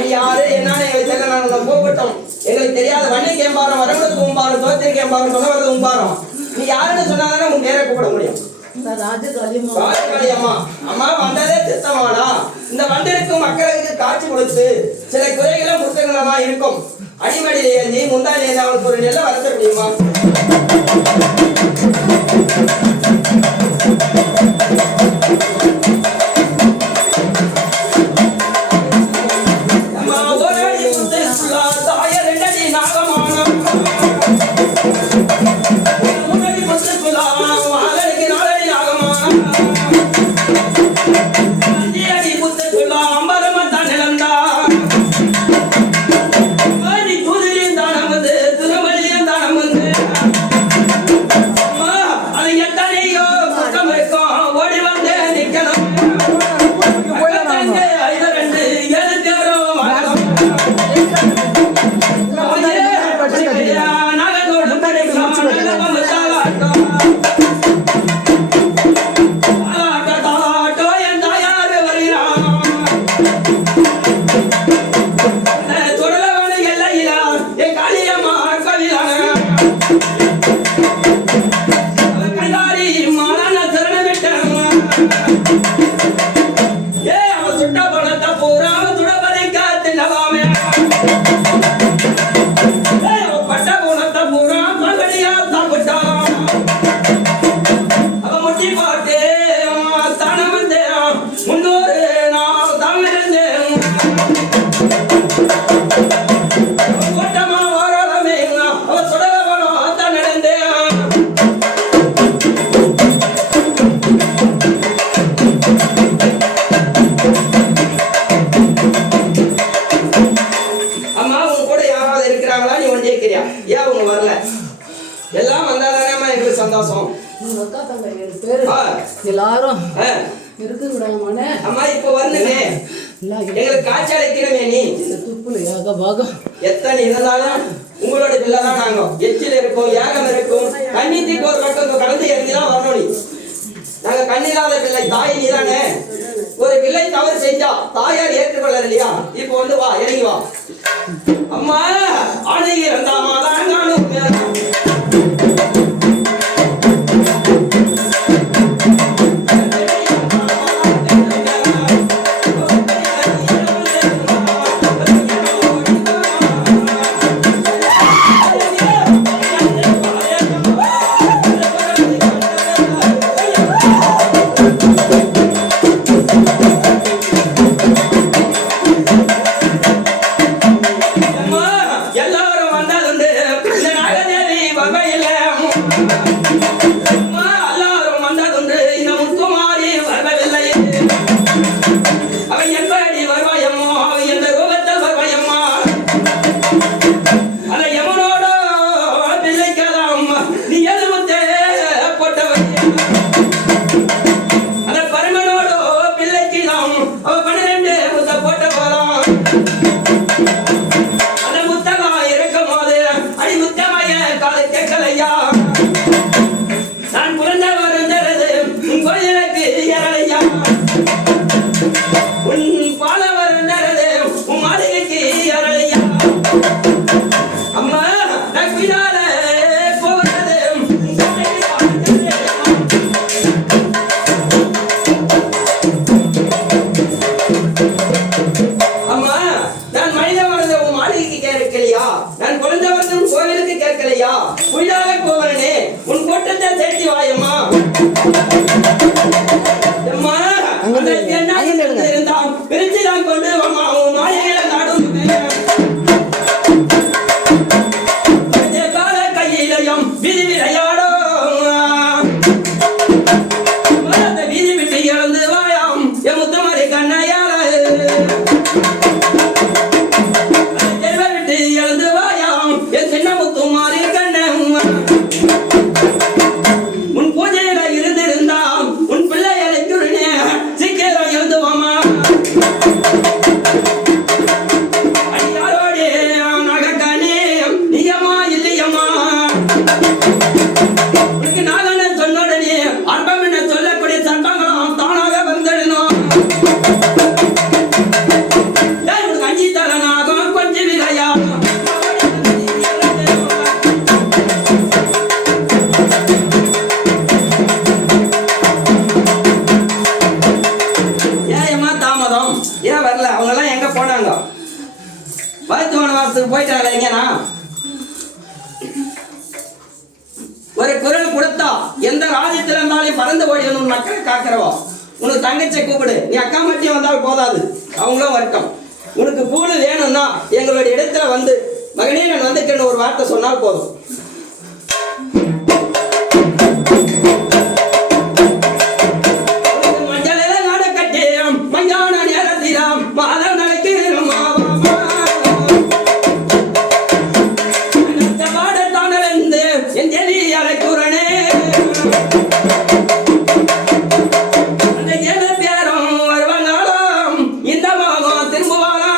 நீ யாரு என்னன்னு எங்களுக்கு தெரியல. நாங்க போகட்டும். எங்களுக்கு தெரியாத வண்ணி கேம்பாரம், வரவனுக்கு கும்பாரம், தோத்திரி கேம்பாரம், சொன்னவரது கும்பாரம். நீ யாருன்னு சொன்னாதானே உன் பேரை கூப்பிட முடியும். ராஜகாளியம்மா அம்மா வந்ததே சித்தமாடா. இந்த வண்டிற்கு மக்களுக்கு காட்சி கொடுத்து சில குறைகளும் புத்தகங்களா இருக்கும். அடிமடியில் ஏந்தி முந்தாடி ஏந்தி அவனுக்கு ஒரு நெல்லை வளர்த்த முடியுமா? எல்லாரும் அம்மா இப்ப வரணுமே எங்களுக்கு காட்சி அழைக்கணுமே. நீ துப்புல யாக பாகம் எத்தனை இருந்தாலும் உங்களோட பிள்ளைதான். நாங்க எச்சில் இருக்கும், யாகம் இருக்கும், கண்ணீர் ஒரு பக்கம் கலந்து இறங்கிதான் வரணும். நீ நாங்க கண்ணில்லாத பிள்ளை, தாய் நீதானே. ஒரு பிள்ளை தவறு செஞ்சா தாயார் ஏற்றுக்கொள்ள இல்லையா? இப்ப வந்து வா, இறங்கி வா. அம்மா அணுகி இருந்தாமா தான் நானும் வராங்க. மருத்துவமனை வாசத்துக்கு போயிட்டாங்களே எங்கேனா ஒரு குரல் கொடுத்தா எந்த ராஜ்யத்தில் இருந்தாலும் பறந்து ஓடியணும் மக்களை காக்கிறவோ. உனக்கு தங்கச்சை கூப்பிடு, நீ அக்கா மட்டும் வந்தால் போதாது, அவங்களும் வரட்டும். உனக்கு கூழு வேணும்னா எங்களுடைய இடத்துல வந்து மகனே நான் வந்துக்கன்னு ஒரு வார்த்தை சொன்னால் போதும். மஞ்சள் நாட கட்டியம் மஞ்சான நேரத்திரம் மாதம் நடக்கிறோம் என் ஜெலி அழைக்குறனே அந்த ஜெல பேரும் வருவனாலும் இந்த மோகம் திரும்புவானா.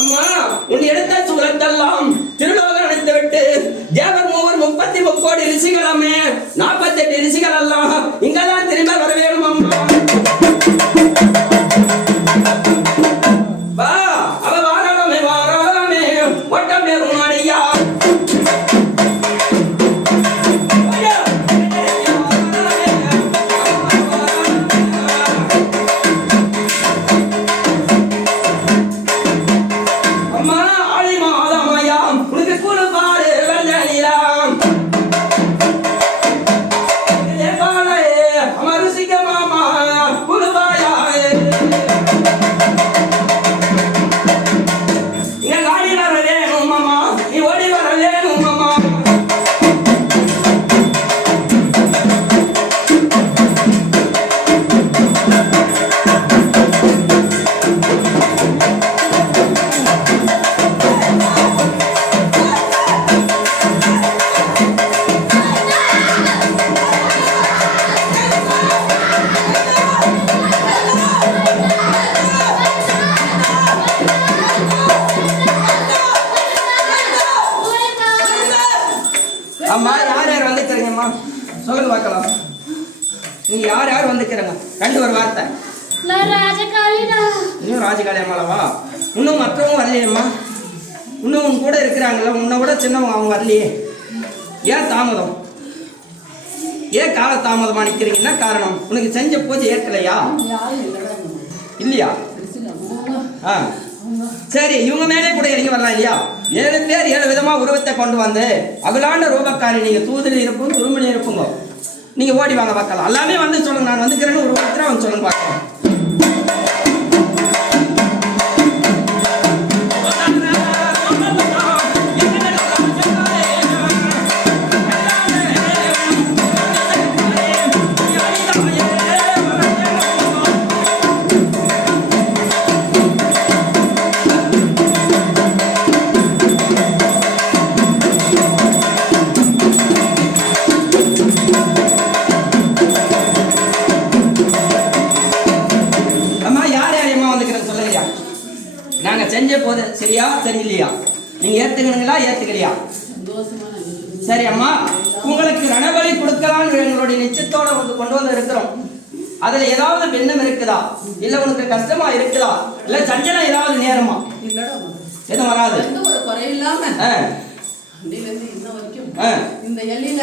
அம்மா உன் எடுத்த சூழத்தெல்லாம் திருலோகம் அணைத்து விட்டு தேவர் மூவர் 33 கோடி ரிஷிகளமே 48 ரிஷிகள் எல்லாம் இங்கதான் திரும்ப வர வேணும் அம்மா. வா அவ வாராமே வாராமே ஒட்டம் பேரும் அடியா. அம்மா ஆளி மாதமாயா உனக்கு குழு பாடு வெள்ளனிலாம் அமரு சிக்க மாமா குழுவாயா இங்க ஆடி வர வேணும் மாமா, நீ ஓடி வர வேணும் மாமா. அம்மா யார் யார் வந்துக்கிறீங்கம்மா சொல்லுங்க பார்க்கலாம். நீங்க யார் யார் வந்துக்கிறீங்க ரெண்டு ஒரு வார்த்தை. இன்னும் ராஜகாளி அம்மாவா? இன்னும் மற்றவங்க வரலையம்மா? இன்னும் உன் கூட இருக்கிறாங்களா? உன்னை விட சின்னவங்க அவங்க வரலையே, ஏன் தாமதம்? ஏன் கால தாமதமா நிக்கிறீங்கன்னா காரணம் உனக்கு செஞ்ச பூஜை ஏற்கலையா? இல்லையா? ஆ சரி, இவங்க மேலே கூட இறங்கி வரலாம் இல்லையா? 7 பேர் 7 விதமா உருவத்தை கொண்டு வந்து அகலாண்ட ரூபக்காரி நீங்க தூதில் இருப்பும் துருமணி இருப்புங்க. நீங்க ஓடி வாங்க பார்க்கலாம். எல்லாமே வந்து சொல்லுங்க, நான் வந்துக்கிறேன்னு ஒரு ஒருத்தர வந்து சொல்லுங்க பார்க்கலாம். நாங்க செஞ்ச போது சரியா சரியில்லையா? நீங்க ஏத்துக்கணுங்களா ஏத்துக்கலையா? சரி அம்மா, உங்களுக்கு ரணபலி கொடுக்கலாம் எங்களுடைய நிச்சயத்தோட வந்து கொண்டு வந்து இருக்கிறோம். அதுல ஏதாவது பின்னம் இருக்குதா? இல்ல உனக்கு கஷ்டமா இருக்குதா? இல்ல சஞ்சலம் ஏதாவது நேரமா? எதுவும் வராது. இந்த எல்லையில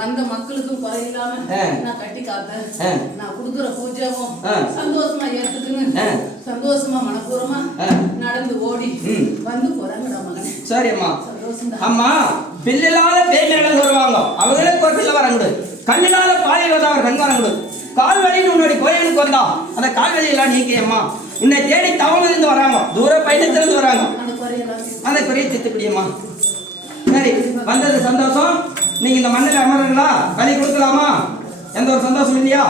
வந்த மக்களுக்கும் குறை இல்லாம நான் கட்டி காப்பேன். நான் கொடுக்குற பூஜையும் சந்தோஷமா ஏத்துக்குன்னு சந்தோஷமா மனப்பூர்வமா நடந்து ஓடி வந்து போறாங்கடா மகனே. சரி அம்மா. அம்மா பிள்ளைலாத பேய் நடந்து வருவாங்க, அவங்களுக்கு ஒரு பிள்ளை வரங்குடு. கண்ணிலாத பாதை வந்தவர் கண் வரங்குடு. கால்வழின்னு உன்னுடைய கோயிலுக்கு வந்தா அந்த கால்வழி எல்லாம் நீக்கியம்மா. உன்னை தேடி தவம் இருந்து வராங்க, தூர பயணத்திலிருந்து வராங்க, அந்த குறையை திட்டுப்படியம்மா. சரி, வந்தது சந்தோஷம். நீங்க இந்த மண்ணில் அமருங்களா? பலி கொடுக்கலாமா? எந்த ஒரு சந்தோஷம் இல்லையா?